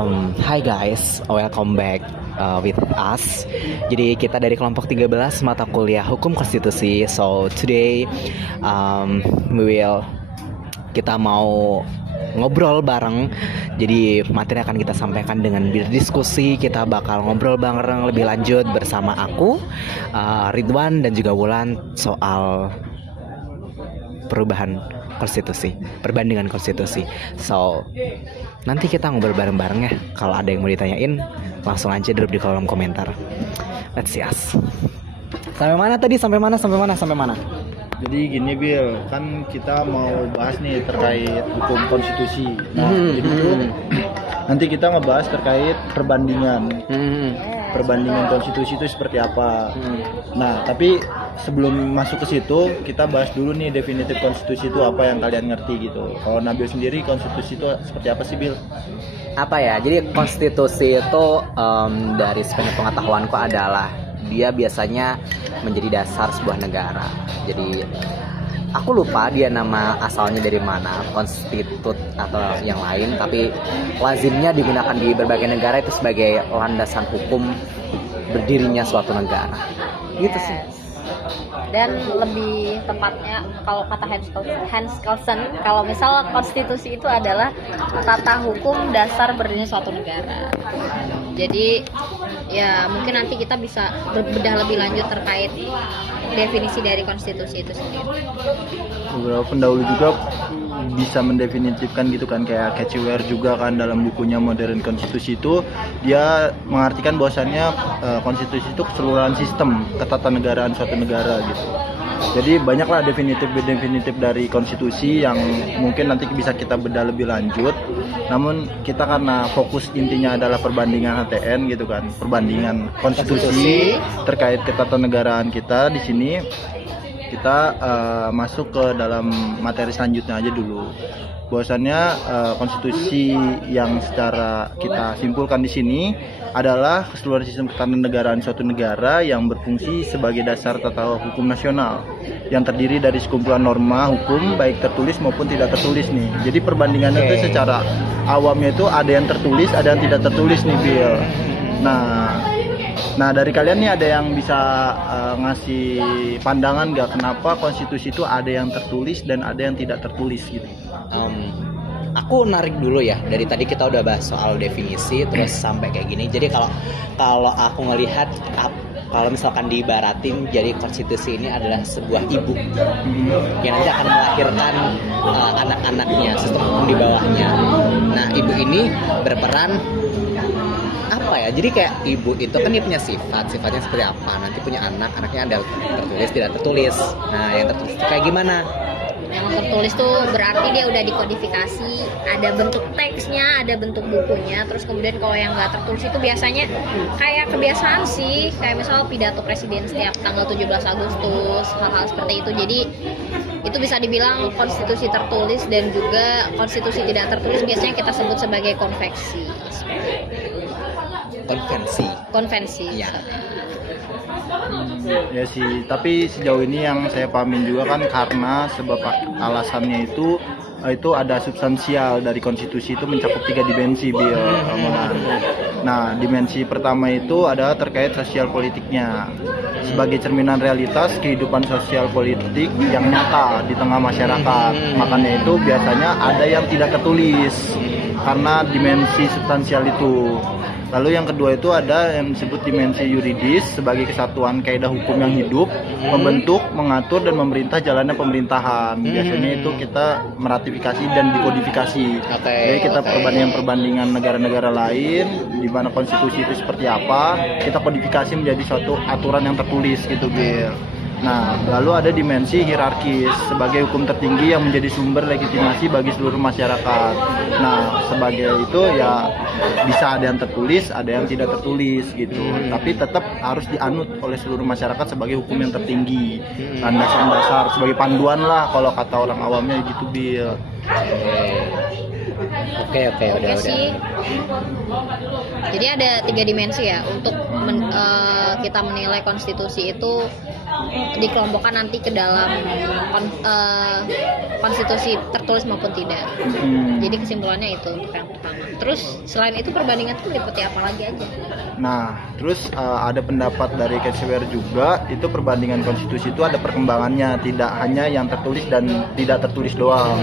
Hi guys, welcome back with us. Jadi kita dari kelompok 13 mata kuliah Hukum Konstitusi. So today kita mau ngobrol bareng. Jadi materi akan kita sampaikan dengan berdiskusi. Kita bakal ngobrol bareng lebih lanjut bersama aku, Ridwan dan juga Wulan soal perbandingan konstitusi. So nanti kita ngobrol bareng-bareng ya. Kalau ada yang mau ditanyain, langsung aja drop di kolom komentar. Let's see us. Sampai mana? Jadi gini Bill, kan kita mau bahas nih terkait hukum konstitusi. Nah, jadi itu nanti kita ngebahas terkait perbandingan konstitusi itu seperti apa. Nah, tapi sebelum masuk ke situ, kita bahas dulu nih definitif konstitusi itu apa yang kalian ngerti gitu. Kalau Nabil sendiri, konstitusi itu seperti apa sih Bill? Apa ya? Jadi konstitusi itu dari sepengetahuanku adalah dia biasanya menjadi dasar sebuah negara. Jadi aku lupa dia nama asalnya dari mana, konstitut atau yang lain, tapi lazimnya digunakan di berbagai negara itu sebagai landasan hukum berdirinya suatu negara. Gitu sih. Dan lebih tepatnya kalau kata Hans Kelsen, kalau misal konstitusi itu adalah tata hukum dasar berdirinya suatu negara. Jadi ya mungkin nanti kita bisa berbedah lebih lanjut terkait definisi dari konstitusi itu sendiri. Beberapa pendahulu juga bisa mendefinitifkan gitu kan, kayak Cathy Ware juga kan dalam bukunya Modern Konstitusi itu dia mengartikan bahwasannya konstitusi itu keseluruhan sistem ketatanegaraan suatu negara gitu. Jadi banyaklah definitif dari konstitusi yang mungkin nanti bisa kita bedah lebih lanjut. Namun kita karena fokus intinya adalah perbandingan HTN gitu kan, perbandingan konstitusi terkait ketatanegaraan kita di sini. Kita masuk ke dalam materi selanjutnya aja dulu. Bahwasannya konstitusi yang secara kita simpulkan di sini adalah keseluruhan sistem ketatanegaraan suatu negara yang berfungsi sebagai dasar tata hukum nasional yang terdiri dari sekumpulan norma hukum baik tertulis maupun tidak tertulis nih. Jadi perbandingannya itu secara awamnya itu ada yang tertulis, ada yang tidak tertulis nih Bill. Nah dari kalian nih ada yang bisa ngasih pandangan nggak kenapa konstitusi itu ada yang tertulis dan ada yang tidak tertulis gitu? Aku narik dulu ya, dari tadi kita udah bahas soal definisi terus sampai kayak gini. Jadi kalau aku ngelihat, kalau misalkan diibaratin, jadi konstitusi ini adalah sebuah ibu yang nanti akan melahirkan anak-anaknya, sistem hukum di bawahnya. Nah ibu ini berperan apa ya? Jadi kayak ibu itu kan dia punya sifatnya seperti apa? Nanti punya anaknya ada tertulis tidak tertulis. Nah yang tertulis itu kayak gimana? Yang tertulis tuh berarti dia udah dikodifikasi, ada bentuk teksnya, ada bentuk bukunya. Terus kemudian kalau yang nggak tertulis itu biasanya kayak kebiasaan sih, kayak misal pidato presiden setiap tanggal 17 Agustus, hal-hal seperti itu. Jadi itu bisa dibilang konstitusi tertulis, dan juga konstitusi tidak tertulis biasanya kita sebut sebagai konvensi ya. Ya sih, tapi sejauh ini yang saya pahamin juga kan karena sebab alasannya itu ada substansial dari konstitusi itu mencakup 3 dimensi Bill. Nah, dimensi pertama itu adalah terkait sosial politiknya sebagai cerminan realitas kehidupan sosial politik yang nyata di tengah masyarakat. Makanya itu biasanya ada yang tidak tertulis karena dimensi substansial itu. Lalu yang kedua itu ada yang disebut dimensi yuridis sebagai kesatuan kaidah hukum yang hidup, membentuk, mengatur, dan memerintah jalannya pemerintahan. Biasanya itu kita meratifikasi dan dikodifikasi. Jadi kita perbandingan negara-negara lain, di mana konstitusi itu seperti apa, kita kodifikasi menjadi suatu aturan yang tertulis gitu Bill. Nah, lalu ada dimensi hierarkis sebagai hukum tertinggi yang menjadi sumber legitimasi bagi seluruh masyarakat. Nah, sebagai itu ya bisa ada yang tertulis, ada yang tidak tertulis gitu. Tapi tetap harus dianut oleh seluruh masyarakat sebagai hukum yang tertinggi. Landasan dasar sebagai panduan lah kalau kata orang awamnya gitu Bill. Oke, udah. Sih. Jadi ada 3 dimensi ya untuk kita menilai konstitusi itu dikelompokkan nanti ke dalam konstitusi tertulis maupun tidak. Jadi kesimpulannya itu untuk yang pertama. Terus selain itu perbandingan itu meliputi apa lagi aja? Nah, terus ada pendapat dari Kacewar juga, itu perbandingan konstitusi itu ada perkembangannya, tidak hanya yang tertulis dan tidak tertulis doang.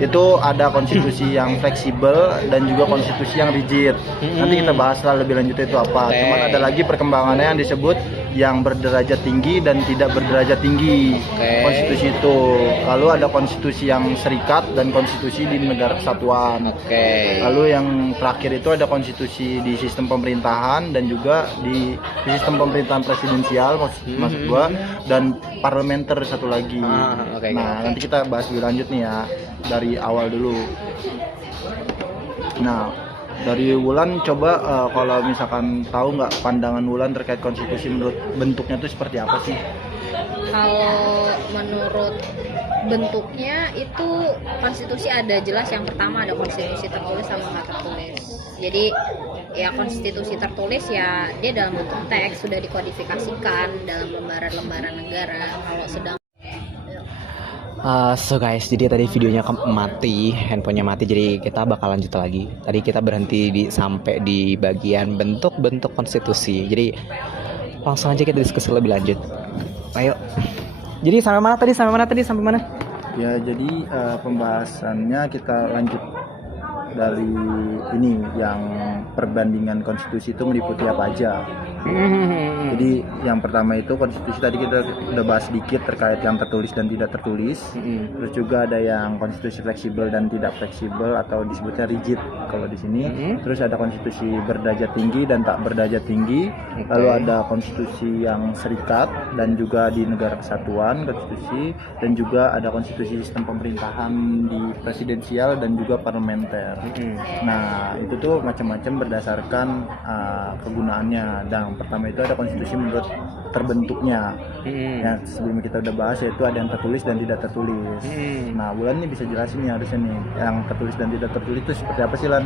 Itu ada konstitusi yang fleksibel dan juga konstitusi yang rigid. Nanti kita bahas lah lebih lanjut itu apa. Cuman ada lagi perkembangannya yang disebut yang berderajat tinggi dan tidak berderajat tinggi konstitusi itu. Lalu ada konstitusi yang serikat dan konstitusi di negara kesatuan. Lalu yang terakhir itu ada konstitusi di sistem pemerintahan dan juga di sistem pemerintahan presidensial maksud gua, dan parlementer satu lagi. Nanti kita bahas lebih lanjut nih ya, dari awal dulu. Nah, dari Wulan coba kalau misalkan tahu nggak pandangan Wulan terkait konstitusi, menurut bentuknya itu seperti apa sih? Kalau menurut bentuknya itu konstitusi ada jelas, yang pertama ada konstitusi tertulis sama nggak tertulis. Jadi ya konstitusi tertulis ya dia dalam bentuk teks sudah dikodifikasikan dalam lembaran-lembaran negara. Kalau sedang So guys, jadi tadi videonya mati, handphonenya mati, jadi kita bakal lanjut lagi. Tadi kita berhenti sampai di bagian bentuk-bentuk konstitusi. Jadi langsung aja kita diskusi lebih lanjut. Ayo. Jadi sampai mana? Ya, jadi pembahasannya kita lanjut dari ini, yang perbandingan konstitusi itu meliputi apa aja. Jadi yang pertama itu konstitusi, tadi kita udah bahas sedikit terkait yang tertulis dan tidak tertulis. Terus juga ada yang konstitusi fleksibel dan tidak fleksibel atau disebutnya rigid kalau di sini. Terus ada konstitusi berderajat tinggi dan tak berderajat tinggi. Lalu ada konstitusi yang serikat dan juga di negara kesatuan konstitusi, dan juga ada konstitusi sistem pemerintahan di presidensial dan juga parlementer. Nah, itu tuh macam-macam berdasarkan kegunaannya. Dan pertama itu ada konstitusi menurut terbentuknya. Yang sebelumnya kita udah bahas, yaitu ada yang tertulis dan tidak tertulis. Nah, Wulan nih bisa jelasin nih harusnya nih, yang tertulis dan tidak tertulis itu seperti apa sih, Lan?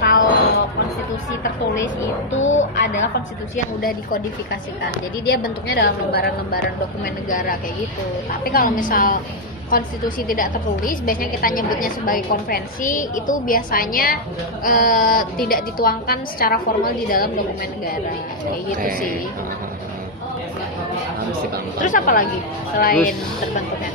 Kalau konstitusi tertulis itu adalah konstitusi yang udah dikodifikasikan. Jadi dia bentuknya dalam lembaran-lembaran dokumen negara kayak gitu. Tapi kalau misal konstitusi tidak tertulis, biasanya kita nyebutnya sebagai konvensi, itu biasanya tidak dituangkan secara formal di dalam dokumen negara kayak gitu sih. Terus apa lagi selain terbentuknya?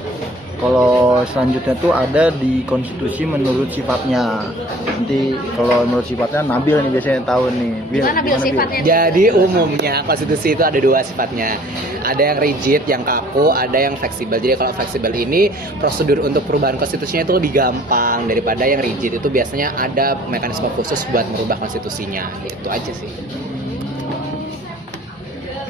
Kalau selanjutnya tuh ada di konstitusi menurut sifatnya. Nanti kalau menurut sifatnya Nabil nih biasanya yang tahu nih. Gimana Bil sifatnya? Jadi umumnya konstitusi itu ada dua sifatnya. Ada yang rigid, yang kaku, ada yang fleksibel. Jadi kalau fleksibel ini prosedur untuk perubahan konstitusinya itu lebih gampang daripada yang rigid. Itu biasanya ada mekanisme khusus buat merubah konstitusinya. Itu aja sih.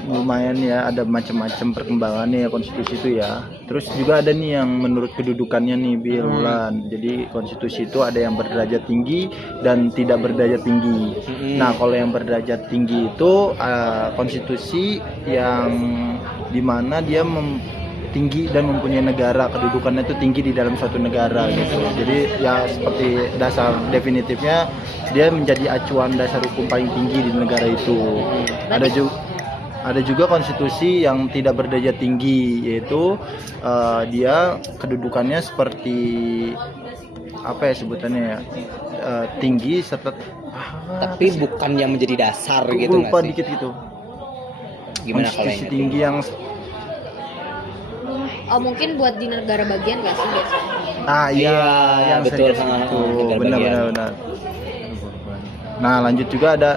Lumayan ya, ada macam-macam perkembangannya ya konstitusi itu ya. Terus juga ada nih yang menurut kedudukannya nih, Wulan. Jadi konstitusi itu ada yang berderajat tinggi dan tidak berderajat tinggi. Nah, kalau yang berderajat tinggi itu konstitusi yang dimana dia tinggi dan mempunyai negara, kedudukannya itu tinggi di dalam suatu negara gitu. Jadi ya seperti dasar definitifnya dia menjadi acuan dasar hukum paling tinggi di negara itu. Ada juga konstitusi yang tidak berderajat tinggi, yaitu dia kedudukannya seperti apa ya sebutannya ya, tinggi serta tapi bukan yang menjadi dasar gitu nggak sih? Lupa dikit gitu. Gimana kalau konstitusi tinggi yang mungkin buat di negara bagian nggak sih biasanya? Iya, yang betul. Benar. Nah, lanjut juga ada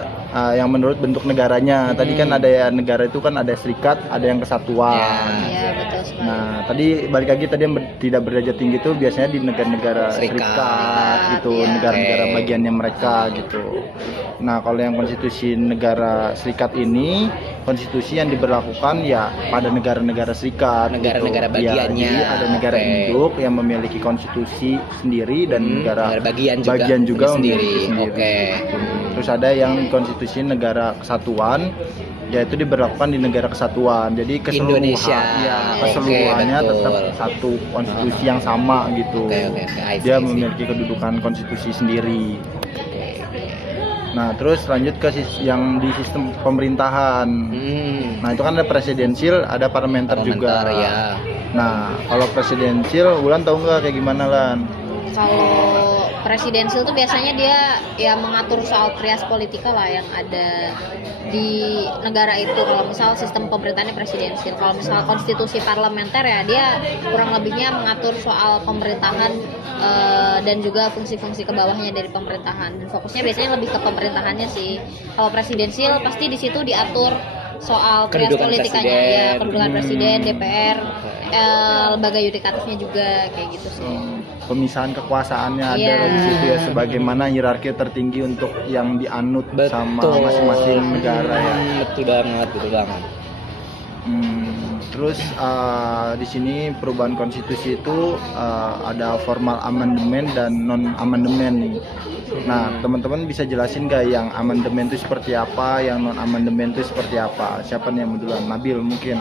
yang menurut bentuk negaranya. Tadi kan ada ya, negara itu kan ada serikat, ada yang kesatuan. Iya, betul sekali. Nah, tadi balik lagi tadi yang tidak berderajat tinggi itu biasanya di negara-negara serikat gitu, negara-negara bagiannya mereka gitu. Nah, kalau yang konstitusi negara serikat ini, konstitusi yang diberlakukan ya pada negara-negara serikat, negara-negara bagiannya. Ya, jadi ada negara induk yang memiliki konstitusi sendiri dan negara bagian juga sendiri. Terus ada yang konstitusi negara kesatuan, yaitu diberlakukan di negara kesatuan. Jadi keseluruhannya tetap satu konstitusi yang sama gitu. Dia memiliki kedudukan konstitusi sendiri. Nah, terus lanjut ke yang di sistem pemerintahan. Nah, itu kan ada presidensil, ada parlementer juga. Ya. Nah, kalau presidensil, Wulan tahu nggak kayak gimana, Lan? Kalau presidensial tuh biasanya dia ya mengatur soal trias politika lah yang ada di negara itu. Kalau misal sistem pemerintahannya presidensial, kalau misal konstitusi parlementer ya dia kurang lebihnya mengatur soal pemerintahan dan juga fungsi-fungsi ke bawahnya dari pemerintahan. Dan fokusnya biasanya lebih ke pemerintahannya sih. Kalau presidensial pasti di situ diatur soal trias Kedudukan politikanya presiden. ya, kedudukan presiden, DPR, lembaga yudikatifnya juga kayak gitu sih. Pemisahan kekuasaannya ada Iya. di situ ya, sebagaimana hierarki tertinggi untuk yang dianut sama Betul. masing-masing negara ya. Betul banget, betul banget. Terus di sini perubahan konstitusi itu ada formal amandemen dan non amandemen nih. Nah, teman-teman bisa jelasin nggak yang amandemen itu seperti apa, yang non amandemen itu seperti apa? Siapa nih yang duluan? Nabil mungkin.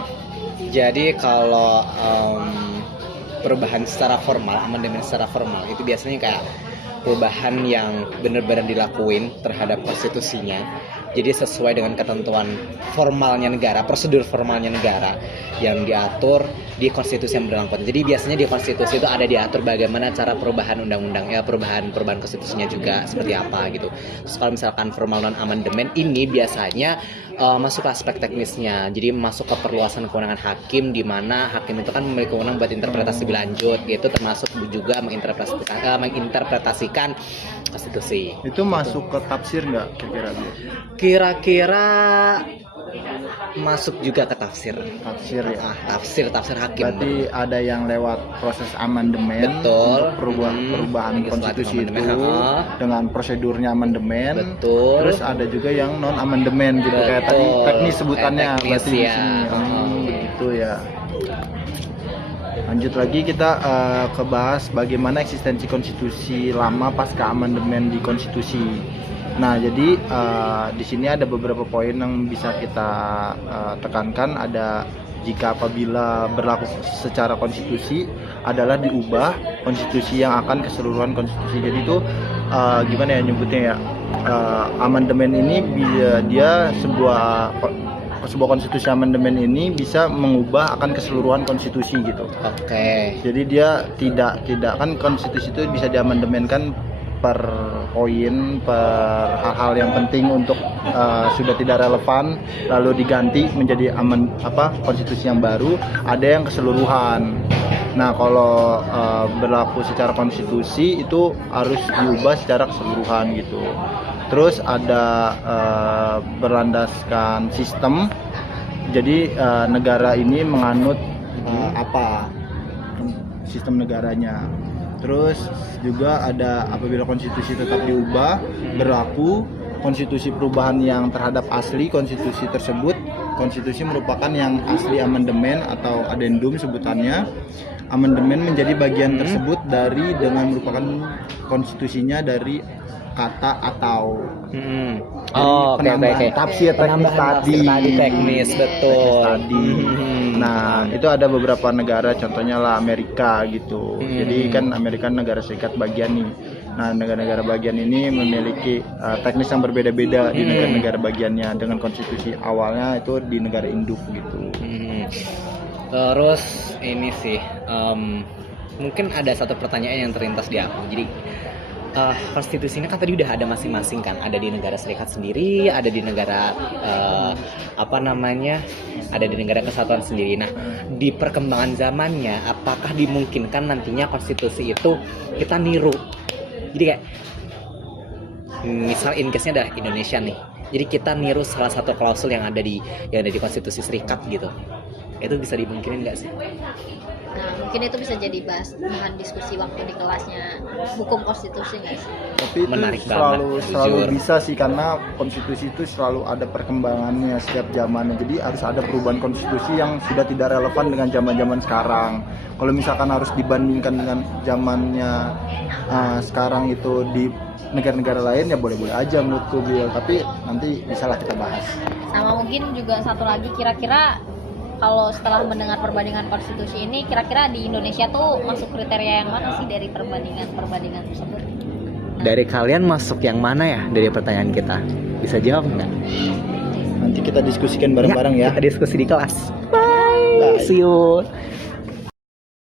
Jadi kalau perubahan secara formal, amandemen secara formal itu biasanya kayak perubahan yang benar-benar dilakuin terhadap konstitusinya. Jadi sesuai dengan ketentuan formalnya negara, prosedur formalnya negara yang diatur di konstitusi yang berlaku. Jadi biasanya di konstitusi itu ada diatur bagaimana cara perubahan undang-undang ya, perubahan konstitusinya juga seperti apa gitu. Terus kalau misalkan formal non amandemen ini biasanya masuk ke aspek teknisnya. Jadi masuk ke perluasan kewenangan hakim, di mana hakim itu kan memiliki kewenangan buat interpretasi lebih lanjut gitu, termasuk juga menginterpretasikan konstitusi. Itu masuk ke tafsir nggak kira-kira? Kira-kira masuk juga ke tafsir. Tafsir ya. Tafsir hakim. Berarti ada yang lewat proses amandemen, Betul. untuk perubahan Legislatif konstitusi itu amandemen, dengan prosedurnya amandemen. Betul. Terus ada juga yang non amandemen gitu, kayak tadi Betul. teknis sebutannya, Teknis, berarti di ya. sini. Begitu ya. Lanjut lagi kita ke bahas bagaimana eksistensi konstitusi lama pasca amandemen di konstitusi. Nah, jadi di sini ada beberapa poin yang bisa kita tekankan. Ada jika apabila berlaku secara konstitusi adalah diubah konstitusi yang akan keseluruhan konstitusi. Jadi itu gimana ya nyebutnya ya? Amandemen ini dia sebuah konstitusi amandemen ini bisa mengubah akan keseluruhan konstitusi gitu. Oke. Jadi dia tidak kan konstitusi itu bisa diamandemenkan per poin, per hal-hal yang penting untuk sudah tidak relevan lalu diganti menjadi konstitusi yang baru. Ada yang keseluruhan. Nah, kalau berlaku secara konstitusi itu harus diubah secara keseluruhan gitu. Terus ada berlandaskan sistem. Jadi negara ini menganut sistem negaranya. Terus juga ada apabila konstitusi tetap diubah, berlaku konstitusi perubahan yang terhadap asli konstitusi tersebut. Konstitusi merupakan yang asli amandemen atau adendum sebutannya. Amandemen menjadi bagian tersebut dengan merupakan konstitusinya dari kata atau. Penambahan tafsir teknis tadi. Teknis betul. Tadi. Nah, itu ada beberapa negara, contohnya lah Amerika gitu. Jadi kan Amerika negara serikat bagian nih. Nah, negara-negara bagian ini memiliki teknis yang berbeda-beda di negara-negara bagiannya dengan konstitusi awalnya itu di negara induk gitu. Terus ini sih mungkin ada satu pertanyaan yang terlintas di aku. Jadi konstitusi ini kan tadi udah ada masing-masing kan, ada di negara serikat sendiri, ada di negara ada di negara kesatuan sendiri. Nah, di perkembangan zamannya apakah dimungkinkan nantinya konstitusi itu kita niru? Jadi kayak misal in case-nya ada Indonesia nih, jadi kita niru salah satu klausul yang ada di konstitusi serikat gitu. Itu bisa dimungkinin nggak sih? Nah, mungkin itu bisa jadi bahan diskusi waktu di kelasnya hukum konstitusi nggak sih? Tapi itu Menarik selalu banget, jujur. bisa sih, karena konstitusi itu selalu ada perkembangannya setiap zamannya. Jadi harus ada perubahan konstitusi yang sudah tidak relevan dengan zaman-zaman sekarang. Kalau misalkan harus dibandingkan dengan zamannya sekarang itu di negara-negara lain ya boleh-boleh aja menurutku, Bill. Tapi nanti bisalah kita bahas. Sama mungkin juga satu lagi, kira-kira kalau setelah mendengar perbandingan konstitusi ini, kira-kira di Indonesia tuh masuk kriteria yang mana sih dari perbandingan tersebut? Dari kalian masuk yang mana ya dari pertanyaan kita? Bisa jawab nggak? Nanti kita diskusikan bareng-bareng ya. Kita diskusi di kelas. Bye. Bye. See you.